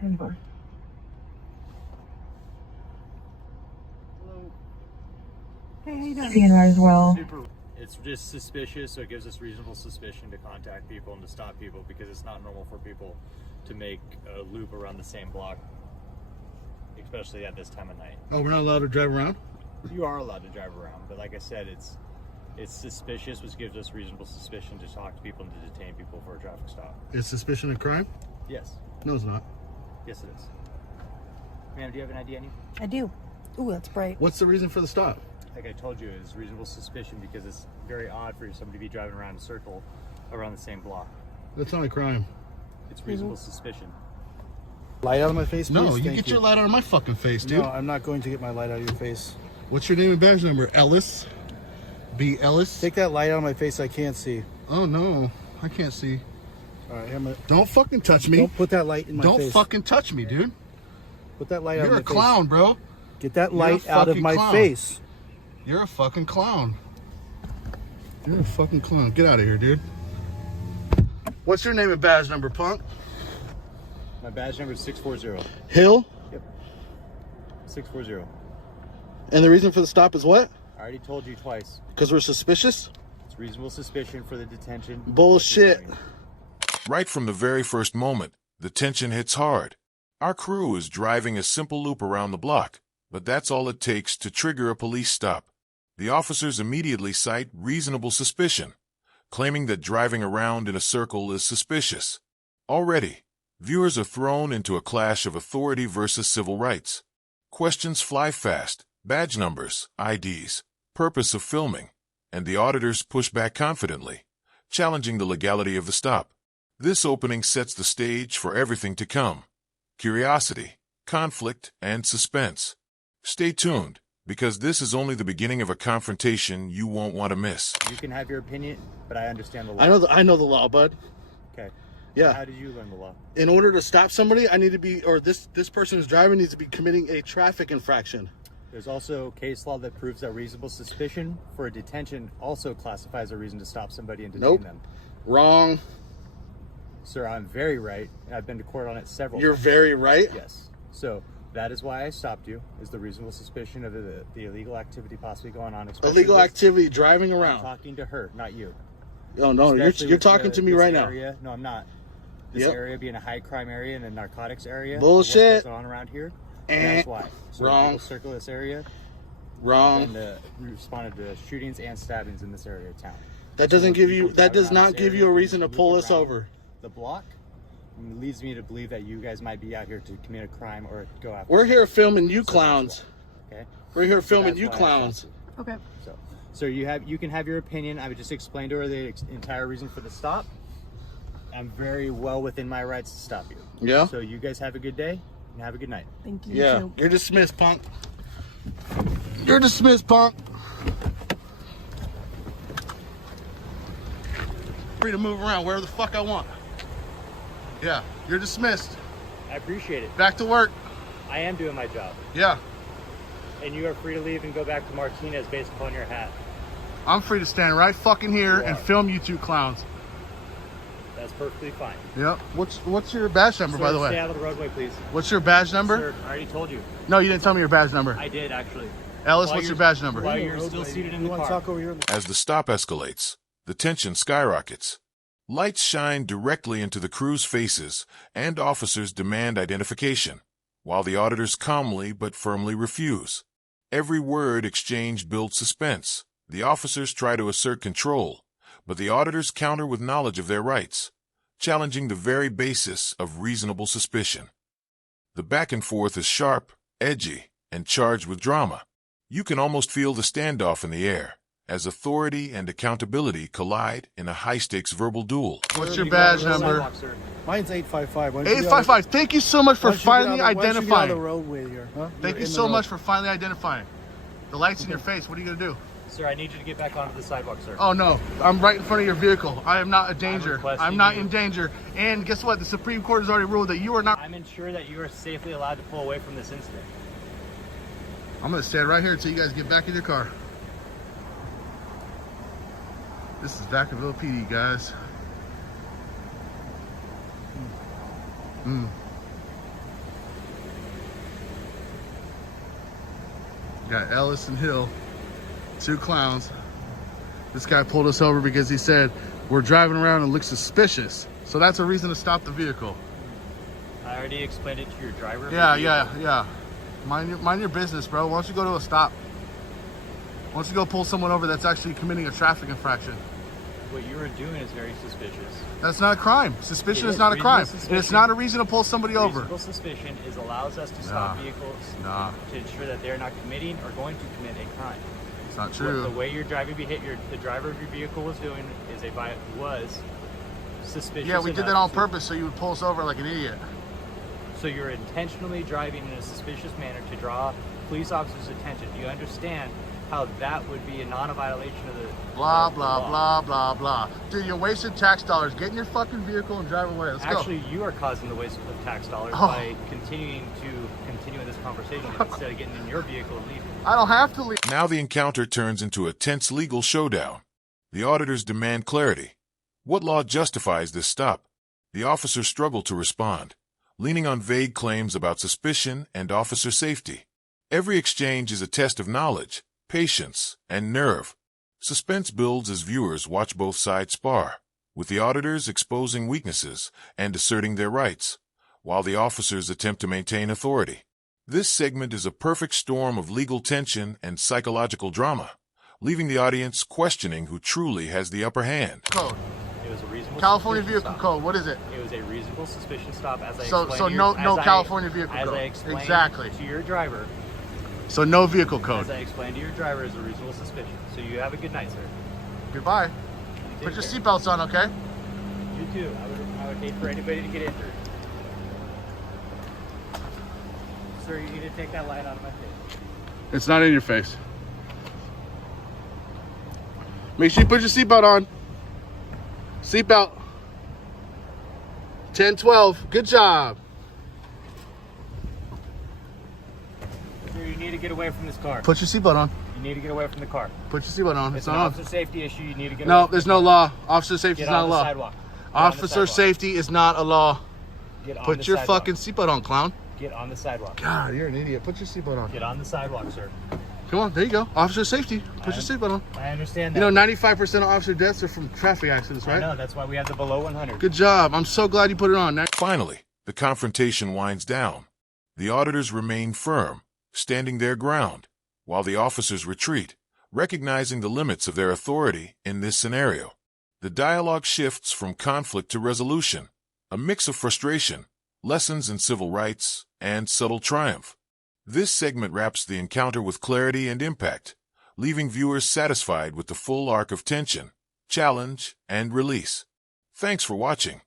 Hello. Hey, how you doing? CNR as well. It's just suspicious, so it gives us reasonable suspicion to contact people and to stop people, because it's not normal for people to make a loop around the same block, especially at this time of night. Oh, we're not allowed to drive around? You are allowed to drive around, but like I said, it's suspicious, which gives us reasonable suspicion to talk to people and to detain people for a traffic stop. Is suspicion of crime? Yes. No, it's not. Yes, it is. Ma'am, do you have an ID on you? I do. Ooh, that's bright. What's the reason for the stop? Like I told you, it's reasonable suspicion because it's very odd for somebody to be driving around a circle around the same block. That's not a crime. It's reasonable suspicion. Light out of my face, please? No, you Thank get your light out of my fucking face, dude. No, I'm not going to get my light out of your face. What's your name and badge number? Ellis? B. Ellis? Take that light out of my face. I can't see. Oh, no. I can't see. All right, I'm gonna... Don't fucking touch me. Don't put that light in my face. Don't fucking touch me, dude. Put that light out of my face. You're a clown, bro. Get that light out of my face. You're a fucking clown. You're a fucking clown. Get out of here, dude. What's your name and badge number, punk? My badge number is 640. Hill? Yep. 640. And the reason for the stop is what? I already told you twice. Because we're suspicious? It's reasonable suspicion for the detention. Bullshit. Right from the very first moment, the tension hits hard. Our crew is driving a simple loop around the block, but that's all it takes to trigger a police stop. The officers immediately cite reasonable suspicion, claiming that driving around in a circle is suspicious. Already, viewers are thrown into a clash of authority versus civil rights. Questions fly fast: badge numbers, IDs, purpose of filming, and the auditors push back confidently, challenging the legality of the stop. This opening sets the stage for everything to come: curiosity, conflict, and suspense. Stay tuned, because this is only the beginning of a confrontation you won't want to miss. You can have your opinion, but I understand the law. I know the law, bud. Okay. Yeah. How did you learn the law? In order to stop somebody, I need to be, or this person who's driving needs to be committing a traffic infraction. There's also case law that proves that reasonable suspicion for a detention also classifies a reason to stop somebody and detain them. Wrong. Sir, I'm very right, and I've been to court on it several You're times. very right? Yes. So that is why I stopped you, is the reasonable suspicion of the illegal activity possibly going on. Illegal activity, driving around. I'm talking to her, not you. Oh, no, you're talking to me right now. No, I'm not. This area being a high crime area and a narcotics area. Bullshit. What's going on around here? That's why. So Wrong. people circle this area. Wrong. And responded to shootings and stabbings in this area of town. That doesn't give you. That does not give you a reason to pull us over. The block leads me to believe that you guys might be out here to commit a crime or go after. We're here filming you clowns. Okay. We're here filming you clowns. Okay. So you can have your opinion. I would just explain to her the entire reason for the stop. I'm very well within my rights to stop you. Yeah. So you guys have a good day and have a good night. Thank you. Yeah. You're dismissed, punk. You're dismissed, punk. Free to move around wherever the fuck I want. Yeah. You're dismissed. I appreciate it. Back to work. I am doing my job. Yeah. And you are free to leave and go back to Martinez based upon your hat. I'm free to stand right fucking here and film you two clowns. That's perfectly fine. Yep. What's your badge number, Sir, by the way? stay out of the roadway, please. What's your badge number? Sir, I already told you. No, you didn't tell me your badge number. I did, actually. Ellis, what's your badge number? While you're still seated in the car. Talk over here. As the stop escalates, the tension skyrockets. Lights shine directly into the crew's faces, and officers demand identification, while the auditors calmly but firmly refuse. Every word exchange builds suspense. The officers try to assert control, but the auditors counter with knowledge of their rights, challenging the very basis of reasonable suspicion. The back and forth is sharp, edgy, and charged with drama. You can almost feel the standoff in the air, as authority and accountability collide in a high-stakes verbal duel. What's your badge number? Mine's 855. 855. Thank you so much for finally identifying. Huh? Thank you so much for finally identifying. The light's in your face. What are you going to do? Sir, I need you to get back onto the sidewalk, sir. Oh, no. I'm right in front of your vehicle. I am not a danger. I'm not you. in danger. And guess what? The Supreme Court has already ruled that you are not. I'm ensured that you are safely allowed to pull away from this incident. I'm going to stand right here until you guys get back in your car. This is Vacaville PD, guys. Got Ellis and Hill, 2 clowns. This guy pulled us over because he said we're driving around and look suspicious. So that's a reason to stop the vehicle. I already explained it to your driver. Yeah. Mind your business, bro. Why don't you go to a stop? Why don't you go pull someone over that's actually committing a traffic infraction? What you were doing is very suspicious. That's not a crime. Suspicion is not a crime. And it's not a reason to pull somebody over. Reasonable suspicion allows us to stop vehicles to ensure that they're not committing or going to commit a crime. It's not true. The way your driving behavior, the driver of your vehicle was doing was suspicious. Yeah, we did that on purpose so you would pull us over like an idiot. So you're intentionally driving in a suspicious manner to draw police officers' attention. Do you understand how that would be a non-violation of the blah, the blah, law? blah, blah, blah. Dude, you're wasting tax dollars. Get in your fucking vehicle and drive away. Let's go. Actually, you are causing the waste of tax dollars by continuing this conversation instead of getting in your vehicle and leaving. I don't have to leave. Now the encounter turns into a tense legal showdown. The auditors demand clarity. What law justifies this stop? The officers struggle to respond, leaning on vague claims about suspicion and officer safety. Every exchange is a test of knowledge, patience, and nerve. Suspense builds as viewers watch both sides spar, with the auditors exposing weaknesses and asserting their rights, while the officers attempt to maintain authority. This segment is a perfect storm of legal tension and psychological drama, leaving the audience questioning who truly has the upper hand. Code. It was a reasonable California suspicion Vehicle stop. Code. What is it? It was a reasonable suspicion stop, as I So explained. no California Vehicle As Code. I explained Exactly. to your driver. So no vehicle code. As I explained to your driver, is a reasonable suspicion. So you have a good night, sir. Goodbye. Put your seatbelts on, okay? You too. I would hate for anybody to get injured. Sir, you need to take that light out of my face. It's not in your face. Make sure you put your seatbelt on. Seatbelt. 10, 12. Good job. Sir, you need to get away from this car. Put your seatbelt on. You need to get away from the car. Put your seatbelt on. It's an not on. officer safety issue. You need to get away. No, from there's the no car. law. Officer safety is Get not a on the law. sidewalk. Get on the Officer sidewalk. safety is not a law. Get on Put the your sidewalk. fucking seatbelt on, clown. Get on the sidewalk. God, you're an idiot. Put your seatbelt on. Get on the sidewalk, sir. Come on, there you go. Officer safety. Put your seatbelt on. I understand that. You know, 95% of officer deaths are from traffic accidents, right? I know. That's why we have the below 100. Good job. I'm so glad you put it on. Finally, the confrontation winds down. The auditors remain firm, standing their ground, while the officers retreat, recognizing the limits of their authority in this scenario. The dialogue shifts from conflict to resolution, a mix of frustration, lessons in civil rights, and subtle triumph. This segment wraps the encounter with clarity and impact, leaving viewers satisfied with the full arc of tension, challenge, and release. Thanks for watching.